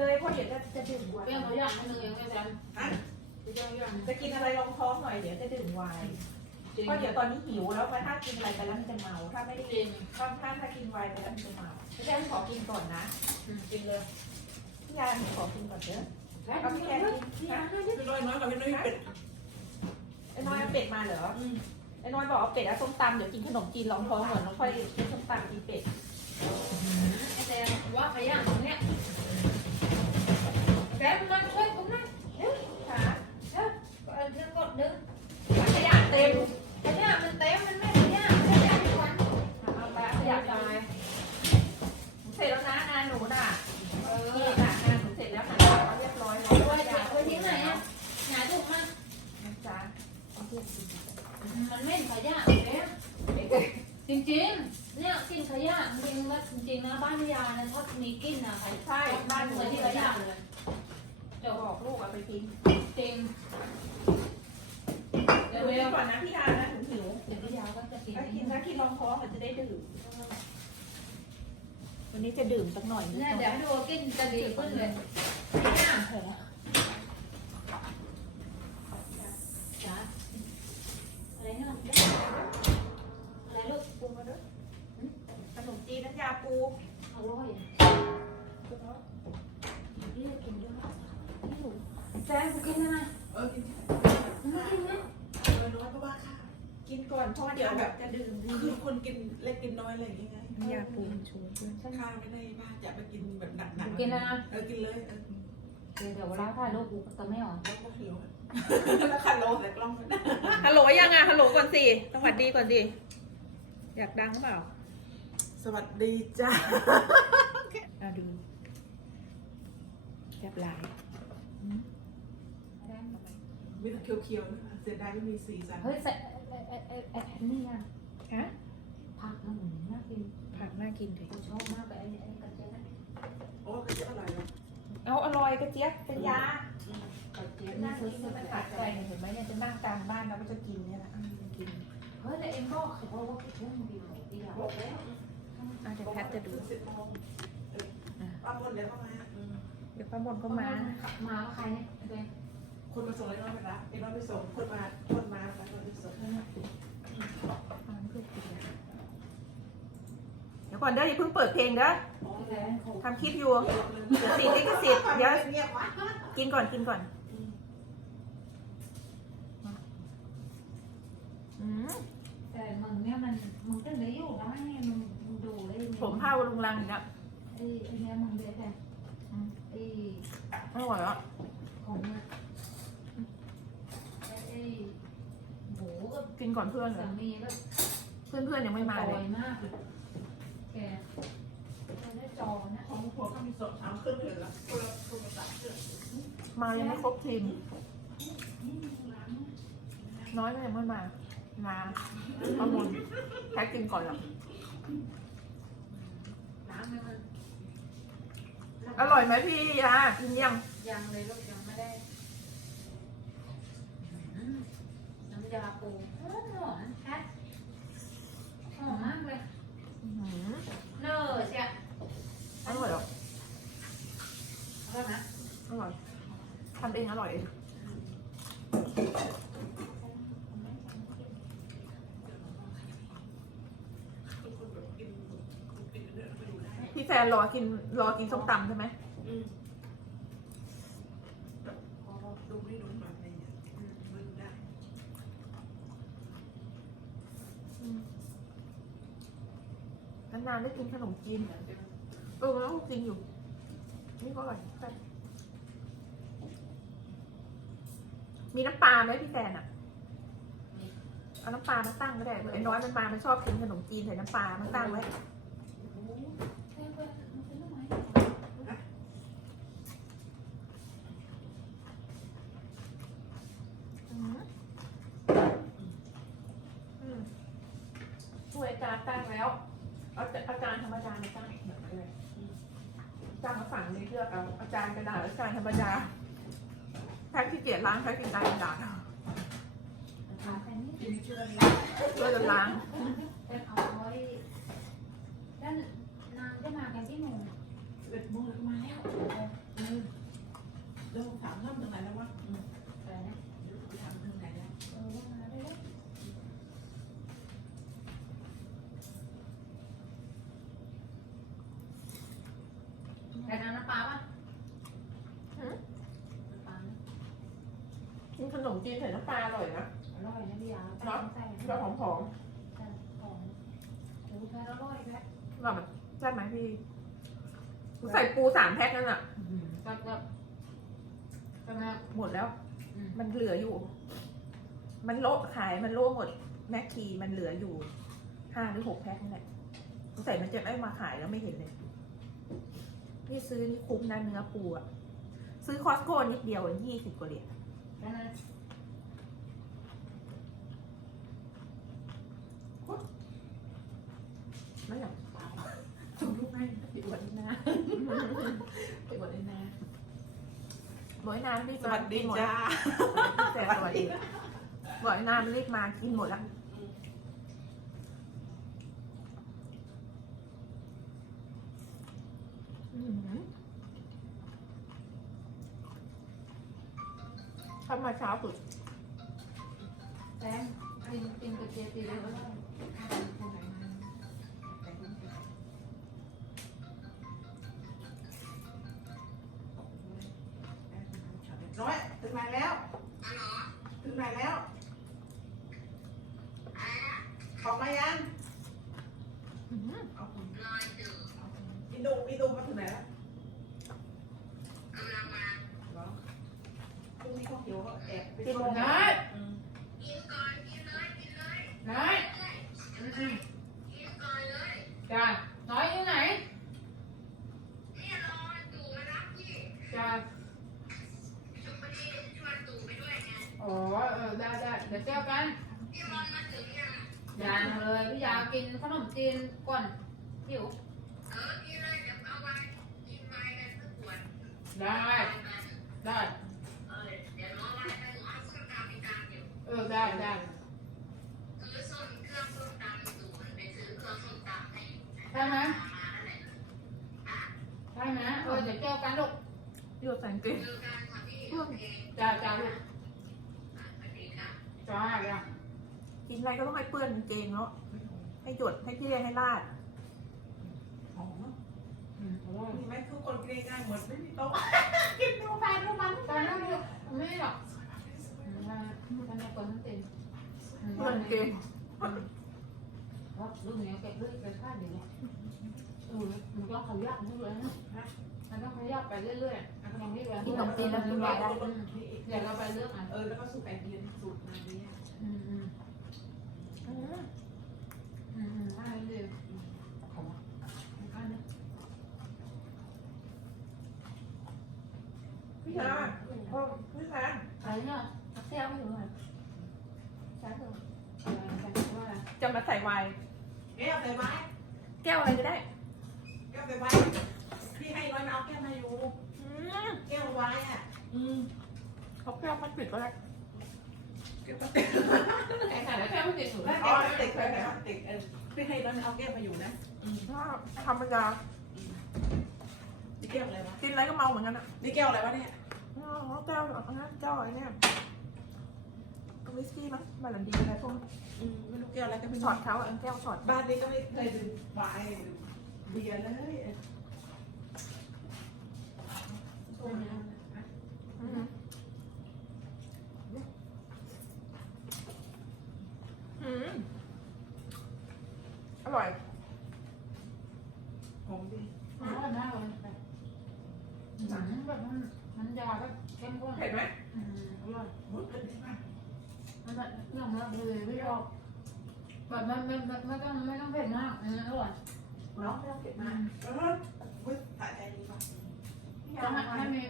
เลยเพราะเดี๋ยวจะจะดื่มไวน์เปี้ยงเขาอย่างนึงยังไม่ทันอะเปี้ยงอย่างจะกินอะไรรองท้องหน่อยเดี๋ยวจะดื่มไวน์จริงเพราะเดี๋ยวตอนนี้หิวแล้วถ้ากินอะไรไปแล้วมันจะเมาถ้าไม่ได้จริงถ้าถ้าถ้ากินไวน์ไปแล้วมันจะเมาพี่แดงขอกินก่อนนะจริงเลยพี่ยาหนูขอกินก่อนเด้อแล้วเอาพี่แดงกินพี่นะยาเนี่ยพี่น้อยน้อยกับพี่น้อยเป็ดไอ้น้อยเอาเป็ดมาเหรอไอ้น้อยบอกเอาเป็ดเอาส้มตำเดี๋ยวกินขนมจีนรองท้องก่อนแล้วค่อยกินส้มตำกินเป็ดไอ้แดงว่าขยัน ตรงเนี้ยแดงมาช่วยผมหน่อยเร็ว ค่ะ เร็วเออดึงกดดึง ขยะเต็ม ขยะมันเต็มมันไม่ขยะขยะทุกวัน เอาไปขยะตายเสร็จแล้วนะงานหนูน่ะ เอ นี่ อ น่ะงานหนูเสร็จแล้วค่ะเรียบร้อยแล้ว ด้วยเดี๋ยวไปทิ้งไหนอะหาถูกมัน นะจ๊ะเอาเทียบดู มันไม่ขยะแล้วจริงๆ เนี่ยกินขยะจริงๆนะจริงๆนะบ้านยานะถ้ามีกินนะใคร ใช่บ้านหนู เหมือน ที่ ที่ ข ข ยะ ยะ เล เลย ย จะบอกลูกเอาไปทิ้ง จริง เดี๋ เดี๋ ย ยว ว เว เวล ก่อ นนะพี่ยานะหนูหิวเดี๋ยวพี่ยาก็จะกินถ้ากินถ้ากินรองท้องมันจะได้ดื่ม วันนี้จะดื่มสักหน่อยนึงเนี่ยเดี๋ยวให้ดูกินจะดีขึ้นเลยจ้า อยอะไรอย่างเงี้ยน้ำยาปูมันชวนเพื่อนข้าวไม่ได้บ้างอยากไปกินแบบหนักหนักกินนะ เออกินเลยเออเดี๋ยวเดี๋ยวเวลาถ่ายรูปกูจะไม่ออกแล้วก็ฮัลโหลแล้วคันโลแต่กล้องไม่ได้ฮัลโหลยังอะฮัลโหลก่อนสิสวัสดีก่อนสิอยากดังหรือเปล่าสวัสดีจ้าอะดูแซ่บหลายมีแต่เขียวๆนะคะเสียดายไม่มีสีสันเฮ้ยใส่ไอ้ไอ้ไอ้ไอ้นี่อะฮะ ผักนะหมูน่ากินผักน่ากินเลยกูชอบมากเลยไอ้ไอ้กระเจี๊ยบโอ้ก็จะอร่อยแล้วเอาอร่อยกระเจี๊ยบเป็นยากระเจี๊ยบนั่น่างกิกินนมันๆผัดใจเห็นไหมเนี่ยจะนั่งกลางบ้านแล้วก็จะกินเนี่ยแหละกินเฮ้ยแต่เอ็มบอกเขาบอกว่าเรื่องดีดีอะบอกแล้วอาจจะแพทจะดูสิบโมงป้าบนเดี๋ยวเข้ามาเดี๋ยวป้ามนก็มา มาก็ใครเนี่ยเป็นคนมาส่งไอ้น้อยไปรับไอ้น้อยไปส่งคนมาคนมาไปคนไปส่ง เดี๋ยวก่อนเด้ออย่าเพิ่งเปิดเพลงเด้อแฟนเขาทำคลิปอยู่เดี๋ยวติดลิขสิทธิ์เดี๋ยวเงียบวะกินก่อนกินก่อนอืมแต่มึงเนี่ยมันมึงก็เลยอยู่ได้ไงมึงมึงดูเลยผมผ้าลุงลังอีกแล้วไอ้ไอ้เนี่ยมึงเด็ดแต่ไอ้อร่อยอะของเนี่ยไอ้ไอ้หมูกับกินก่อนเพื่อนเหรสาอมีก็เพื่อนเพื่อนๆยังไม่มาเลยจอยมากเลยแกมันได้จอนะ ของหัวเขา มีสองสามเครื่องเลยละคนละคนละสามเครื่องมายังไม่ครบทีม น้อยก็ยังไม่มา มาข้อมูลแพ็กกินก่อนเหรอน้ำมันอร่อยไหมพี่ยากินยังยังเลยลูกยังไม่ได้น้ำยาปูหอมหอมแค่หอมมากเลย อื้อหือ เนอเชีย อร่อยเหรอ อร่อยไหม อร่อยทำเองอร่อยเองคนแบบกินกินเนื้อไปดูได้พี่แฟนรอกินรอกินส้มตำใช่ไหมอืมพอดูไม่ดูหน่อยอะไรเงี้ยอืมมันได้นานๆได้กินขนมจีนเออแล้วกินอยู่ นี่ก็อร่อยแต่ มีน้ำปลาไหมพี่แฟนอะเอาน้ำปลามาตั้งก็ได้ไอ้น้อยมันมา มันชอบกินขนมจีนใส่น้ำปลามันตั้งไว้แค่ว่ามันเป็นลูกไม้อืมอืมช่วยอาจารย์ตั้งแล้ว เอาอาจารย์ธรรมดามาตั้งเหมือนเลยตั้งมาฝั่งนี้เลือกเอาอาจารย์กระดาษอาจารย์ธรรมดา แพ็คที่เกียจล้างแพ็คกินตามกระดาษเอาถามแฟนนี่กินเชื่อเลยช่วยกันล้าง เป็นเอาไว้ด้านนางจะมากันที่หนึ่ง สิบเอ็ดโมงแล้วก็มาแล้ว นี่ ถามน้ำตรงไหนแล้ววะ อะไรนะ ถามตรงไหนแล้ว เออว่ามาได้เลยใครทำน้ำปลาป่ะ หืม น้ำปลาไหม กินขนม จีนใส่น้ำปลาอร่อยนะอร่อยนะพี่ยาเนาะใส่แบบหอมใส่ของโอ้ยแค่อร่อยแค่ๆแบบใช่ไหมพี่ใส่ปูสามแพ็คนั่นอะก็ก็ก็มาหมดแล้วอืมมันเหลืออยู่ มันโละขายมันโละหมดแม็กคีมันเหลืออยู่ห้าหรือหกแพ็คนี่แหละสงสัยมันจะไม่มาขายแล้วไม่เห็นเลยนี่ซื้อนี่คุ้มนะเนื้อปูอะซื้อคอสโก้นิดเดียวยี่สิบกว่าเหรียญ แค่นั้นไม่อยากส่งรูปให้ติดวันนี้นะติดวันนี้นะบ่อยน้ำรีบสวัสดีกินหมจ้า แต่สวัสดีบ่อยน้ำรีบมากินหมดแล้วอื้อหือทำมาเช้าสุด แซมกินกินกระเจี๊ยบตีเลย พรุ่งนี้เขาเขียวเขาแอบไปกินโมงได้อืมได้อืมอืมจ้าน้อยอยู่ไหนจ้าอ๋อเออได้ได้เดี๋ยวเจอกันยังเลยพี่ยากินขนมจีนก่อนหิวได้ได้เออได้ได้ได้ ไหมได้ไหมเออเดี๋ยวเจอกันลูกโยนใส่กางเกงจ้าจ้าลูกจ้าจ้ากินอะไรก็ต้องให้เปื้อนกางเกงเนาะให้หยดให้เที่ยให้ลาดหอมเนอะอืมอร่อยมีไหมทุกคนกินง่ายเหมือนไม่มีโต๊ะกินดูแฟนดูมันตอนนั้นลูกไม่หรอกอื มมาตอนนี้คนต้องเต็มอืมเปื้อนกางเกงว่าลูกเนี้ยเก็บลูกไปพลาดอยู่เนี่ยเออมันก็ขยับทุกเลยนะมันต้องขยับไปเรื่อยๆอย่างนี้เลยกินขนมจีนแล้วกินยาได้เดี๋ยวเราไปเลือกอะเออแล้วก็สูตรไอเดียนสูตรนาเดียอืมอืมอืมอืมอืมได้เลยของอันนี้พี่ชาโอ้พี่ชาอะไรเนี่ย แก้วไม่ถึงเลยแก้วถึงอะไรว่าอะไรจะมาใส่ไวน์แก้วใส่ไม้แก้วอะไรก็ได้แก้วใส่ไม้พี่ให้ร้อยมาเอาแก้วมาอยู่อืมแก้วไว้อะอืมเขาแก้วพลาสติกก็ได้แก้วพลาสติกไอ้ขายแล้วแค่ไม่ติดหนูแล้วแก้วพลาสติกไปไหนพลาสติกเออพี่ให้ร้อยมาเอาแก้วมาอยู่นะอืมถ้าธรรมดานี่แก้วอะไรวะกินอะไรก็เมาเหมือนกันอะนี่แก้วอะไรวะเนี่ย อ๋อแก้วอันนั้นแก้วอะไรเนี่ย วิสกี้มั้งบาลันดีอะไรพวกอืมไม่รู้แก้วอะไรก็ไม่ช็อตเขาอันแก้วช็อตบ้านนี้ก็ไม่เคยดื่มไวน์ดื่มเบียร์เลยออโอ้นะอืมอืมอร่อย หอมดีอร่อยมากเลยแบบแบบมันมันยาแบบเข้มข้นเผ็ดไหมอร่อย หมดเลยมาก มันแบบอย่างเงี้ยเลยไม่ชอบ แบบมันมันมันไม่ต้องไม่ต้องเผ็ดมากอืมอร่อยเนาะไม่ต้องเผ็ดอืมากมเอออุ้ยถ่ายใจดีป่ะพี่จะยาให้ทำให้ไมมี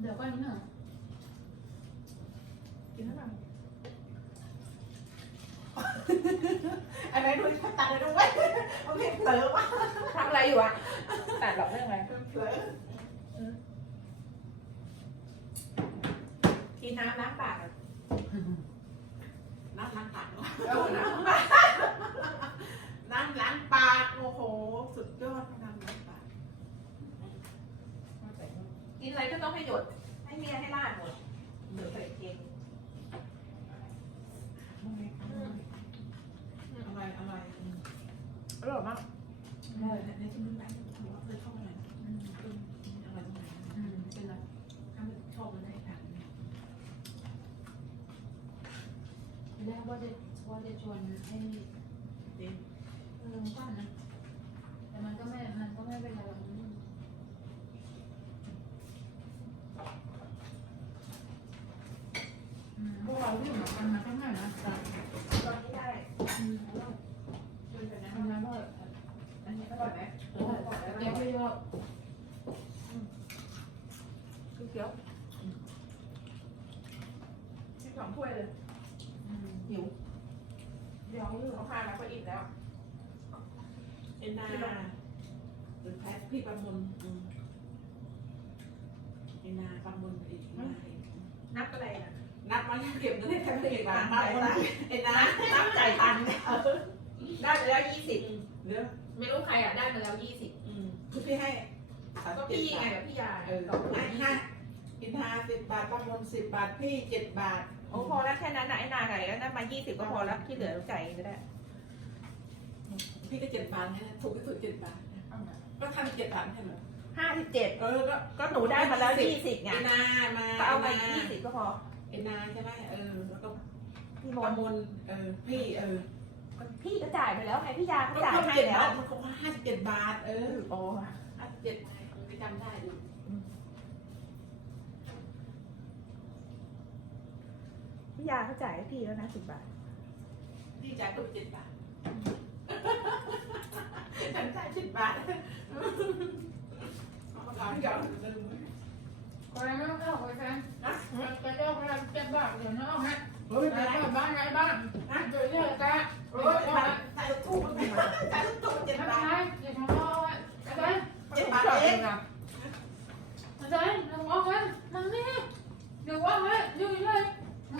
เดี๋ยวก็นิดหนึ่งกินแล้วกันอะไรดูตัดเลยด้วยโอเคเผลอว่ะทำอะไรอยู่อะตัดหรอกเรื่องอะไรเผลอกินน้ำล้างปากอะ น้ำล้างปาก เออ น้ำน้ำล้างปากโอ้โห สุดยอดน้ำล้างปากกินอะไรก็ต้องให้หยด ให้เมียให้ราดหมดเดี๋ยวใส่เกงอะไรอะไรอร่อยมากในในที่มึงไปถือว่าเคยเข้ามาไหนอะไรตรงไหนอืมเป็นไรถ้ามันชอบมันได้กันทีแรกว่าจะ ว่าจะชวนให้เต็มเออบ้านนะ แต่มันก็ไม่ มันก็ไม่เป็นไรหรอกอืมพวกเราที่อยู่กันมาตั้งนานนะแต่ตอนนี้ได้อืมอร่อยจนเป็นนะทำงานอร่อยอันนี้อร่อยไหมอร่อยแกไม่ชอบคือเคี้ยวที่สองถ้วยเลย เดี๋ยวเขาพามาก็อิ่มแล้ว เอ็นนาหรือแพทพี่ประมุนเอ็นนาประมุนอีกมานับอะไรนะ นับมาเก็บเงินให้แทนเอกบ้างมาอะไรเอ็นนานับจ่ายตังค์ได้ไปแล้วยี่สิบเดี๋ยวไม่รู้ใครอะได้มาแล้วยี่สิบคือพี่ให้สามก็สิบพี่ไงบาทกับพี่ยาเออให้ห้า อินทาสิบบาทประมุนสิบบาท พี่เจ็ดบาท โอ้พอแล้วแค่นั้นนะไอ้นาไก่แล้วนั่นมายี่สิบก็พอแล้วที่เหลือเราจ่ายเองก็ได้พี่ก็เจ็ดบาทนี่ถูกที่สุดเจ็ดบาท ก็ทำเจ็ดบาทใช่เหรอห้าสิบเจ็ดเออ ก็ก็หนูได้มาแล้วยี่สิบไงเอ็นนามาก็เอามายี่สิบก็พอเอ็นนาใช่ไหมเออ แล้วก็พี่มประนมุนเออ พี่เออพี่ก็จ่ายไปแล้วไงพี่ยาก็ก็จ่ายเพิ่มให้เจ็ดแล้บาวทมันก็ห้าสิบเจ็ดบาท เออโอ้ห้าสิบเจ็ดไปจำได้ดู พี่ยาเขาจ่ายให้พี่แล้วนะสิบบาท พี่จ่ายตัวเจ็ดบาท ฉันจ่ายสิบบาทเอามาขายก่อนลืมไปไม่ต้องเข้าไปแฟนนะแกเจ้าพลังเจ็บบ้างเดี๋ยวน้องฮะเฮ้ยไปไม่เป็นไรบ้านไหนบ้างนะเดี๋ยวเนี่ยแกเฮ้ยจ่ายถูกจ่ายถูกเจ็ดไม่บาเป็นทไรเดี๋ยวน้องไว้ไปเจ็ดบาทเองไปเลยน้องเอาไว้มันนี่เดี๋ยวว่าไว้อยู่เลยมันปล่อยไปแล้วเจ็ดพบาร้อทมพร้อมอาจารย์เดี๋ยวคุณใช้กระดาษเองโอ้ยเดี๋ยวคุณจะอันไปนี้ตังค์อยู่ครบพี่ก็เออนี่ใช่เดี๋ยวคุณอัจะนไปนี้ตังค์อยู่ครบเว้ยเออเออ อ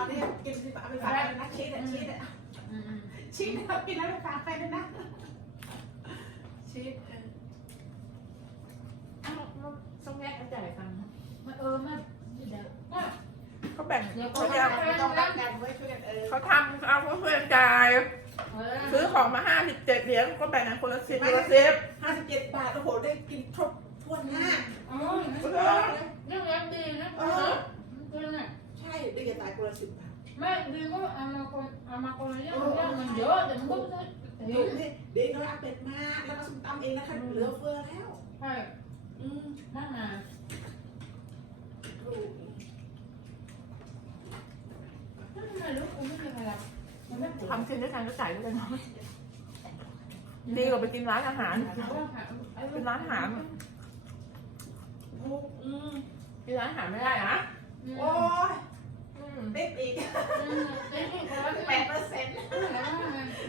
ันนี้กินสิบบาทไปฝากนะชีสอะชีสอะอืมชีสเอากินแล้วไปฝากใครด้วยนะชีสเออต้องแยกกันจ่า เขาแบ่งเดี๋ยวเขาเขาจะจะไม่ต้องรักกันไว้ช่วยกันเออเขาทำเอาเพื่อนจ่ายเออซื้อของมาห้าสิบเจ็ดเหรียญก็แบ่งกันคนละสิบคนละสิบห้าสิบเจ็ดบาทโอ้โหได้กินครบถ้วนหน้าอ๋อนี่ยังดีนะเออจริงอะใช่ได้จะตายคนละสิบบาทไม่ดีก็เอามาคนเอามาคนละเรื่องมันเยอะเดี๋ยวมันก็จะเดี๋ยวเดี๋ยวเราเอาเป็ดมาแล้วก็ส้มตำเองนะคะเหลือเฟือแล้วใช่อืมนั่นน่ะ ถูก ไม่รู้กูไม่มีใครรับมันไม่ถูก ทำกินด้วยกันก็จ่ายด้วยกันเนาะดีกว่าไปกินร้านอาหารกินร้านอาหารถูกอืมกินร้านอาหารไม่ได้นะโอ้ยอืมเด็กอีกแปแปดดเปอร์เซ็นต์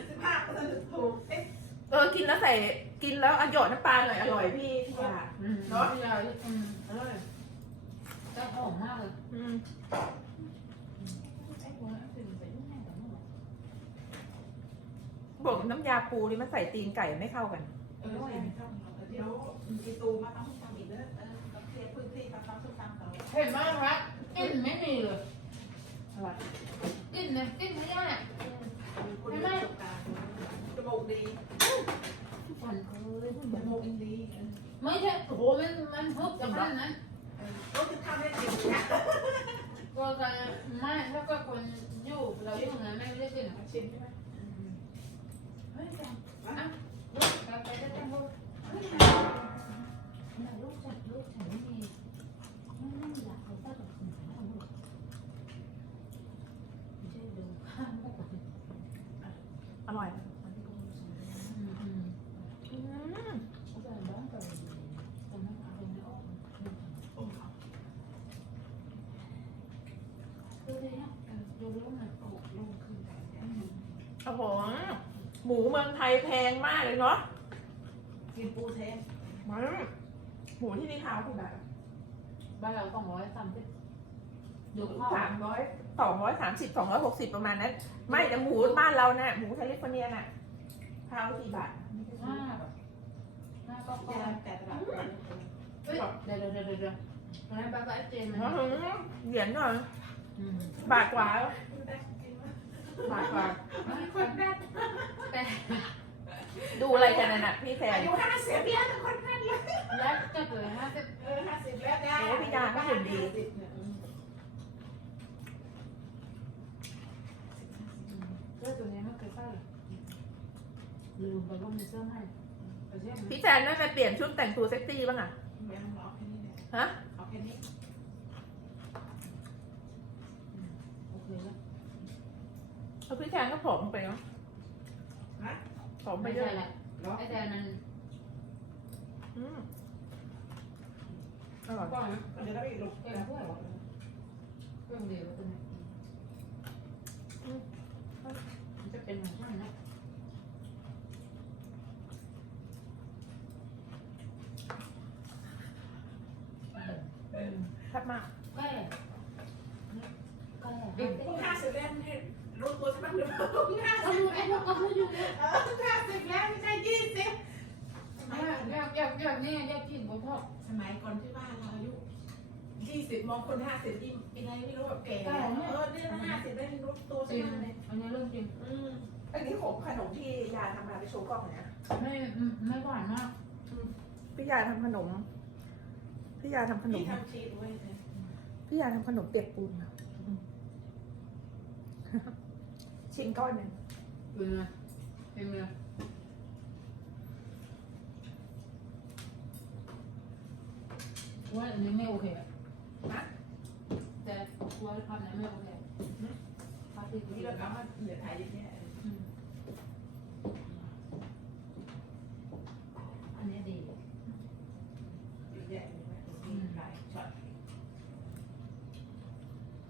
สิบห้าเปอร์เซ็นต์ถูกเอ๊ะเออกินแล้วใส่กินแล้วอร่อยน้ำปลาหน่อยอร่อยพี่พี่ยาเนาะใหญ่อืมอร่อยจะหอมมากเลย อืม ไอ้หัวตื่นไปยุ่งแน่แต่เมื่อไหร่ บอกน้ำยาปูนี่มันใส่ตีนไก่ไม่เข้ากัน เออใช่ไม่ต้องหรอกเดี๋ยวอีตูมาต้องทำอีกเด้อเออเราเคลียร์พื้นที่ทำต้องส้มตำต่อเห็นไหมครับกลิ่นไม่มีเลยอะไรกลิ่นเนี่ยกลิ่นไม่ได้คุณมีประสบการณ์จมูกดีฝันเอ้ยจมูกดีไม่ใช่โอ้โหมันมันฮึบจากนั้นนั้นเออรถจะทำได้ดีนะก็การไม่ถ้าก็คนอยู่เราอยู่ไงไม่ได้กลิ่นชิมใช่ไหมเฮ้ยจังอะลูกกลับไปได้จังลูกลูกฉันลูกฉันไม่มีไม่ไม่อยากเขาตั้งแต่คุณนะลูกไม่ใช่ดูข้ามไปก่ อนอร่อยอืมอืมอืมเขาจะบ้านไปแต่ไม่เอาไม่ออกโอ้โห หหมูเมืองไทยแพงมากเลยเนาะกินปูแท้อืมหมูที่นี่เท้าคือแบบบ้านเราสองร้อยสามสิบอดูข้าวสามร้อยสองร้อยสามสิบสองร้อยหกสิบประมาณนั้น ไม่แต่หมูบ้านเราน่ะหมูแคลิฟอร์เนียน่ะพาวกี่บาทห้าแบบห้าก็ก็แต่แต่ตลาดเฮ้ยเดี๋ยวเดี๋ยวเดี๋ยวเดี๋ยวอะไรบ้างไอ้เจนมันอื้อหือเหรียญหน่อยอืมบาทกว่า บาทกว่าคนแรกแต่ดูอะไรกันน่ะนะพี่แซอานยุห้าสิบแล้วทุกคนแรกเลยแล้วจะเกิดห้าสิบเออห้าสิบแล้วได้เสื้อตัวนี้ไม่เคยใส่ลืมไปว่ามีเสื้อให้พี่แซนน่าจะเปลี่ยนชุดแต่งตัวเซ็กซี่บ้างอะฮะเอาแค่นี้โอเคแล้ว แล้วพี่แซนก็ผอมไปเนาะนะผอมไปไม่เยใช่อะแหละเนาะไอ้แต่นั้นอืมอร่อยก่อนนะมันจะได้อีกลูกเอ็มถ้วยวะเครื่องเดียวตัวนี้มันจะเป็นของช่างนะแซ่บมากแก่แก่ พวกห้าสิบแล้วนี่รู้ตัวใช่ไหมหรือเปล่าพวกห้า ก็ สิบ รู้ไอ้พวกก็พูดอยู่เนี่ย เออ ห้าสิบแล้วไม่ใช่ยี่สิบสมัยอยากอยากอยากนี่อยากกินโบท็อกสมัยก่อนที่บ้านเราอายุยี่สิบมองคนห้าสิบยิ่งอะไรไม่รู้แบบแก่เออเนี่ยห้าสิบได้รู้ตัวจริใช่งไหมอันนี้เรื่องจริงอืมอันนี้ของขนมที่ยายทำมาไปโชว์กล้องหน่อยนะไม่ไม่หวานมากพี่ยายทำขนม พี่ยายทำขนพี่มทำชีสไว้เลยพี่ยายทำขนมเปียกปูนอะชิ้นก้อนหนึ่งเป็นไง เป็นไงว่าอันนี้ไม่โอเคอะนะแต่ว่าภาพนั้นไม่โอเคภาพที่นี่ดีเราเอามาเหลือถ่ายอย่างเงี้ย อันนี้ดี เยอะแยะเลยนะมีหลายช็อต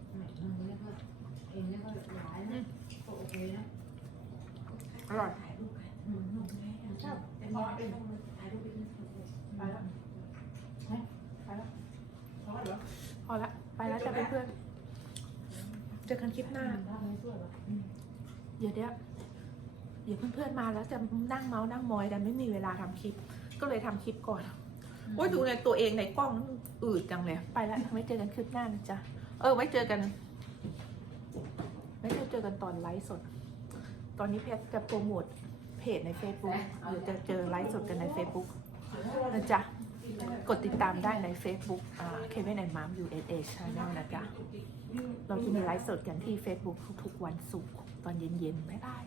ไม่มันนี่ก็เองนี่ก็หลายนะก็โอเคนะ อร่อย ถ่ายรูปกัน อืมนุ่ม ชอบเป็นพอเป็นถ่ายรูปเป็น ไปแล้ว พอเหรอ พอละ ไปแล้วจะเพื่อนๆ เจอกันคลิปหน้าภาพไม่สวยว่ะเดี๋ยวเดี๋ยวเดี๋ยวเพื่อนๆมาแล้วจะนั่งเมาส์นั่งมอยกันไม่มีเวลาทำคลิป ก็เลยทำคลิปก่อนโอ้ยดูในตัวเองในกล้องอืดจังเลย ไปแล้วไว้เจอกันคลิปหน้านะจ๊ะ เออไว้เจอกันไว้เจอกันตอนไลฟ์สด ตอนนี้เพจจะโปรโมทเพจใน Facebook เดี๋ยวจะเจอไลฟ์สดกันใน Facebook นะจ๊ะ กดติดตามได้ใน Facebook อ่า Kevin and Mom USA Channel นะจ๊ะเราจะมีไลฟ์สดกันที่ Facebook ทุกๆวันศุกร์ตอนเย็นๆ บ๊ายบาย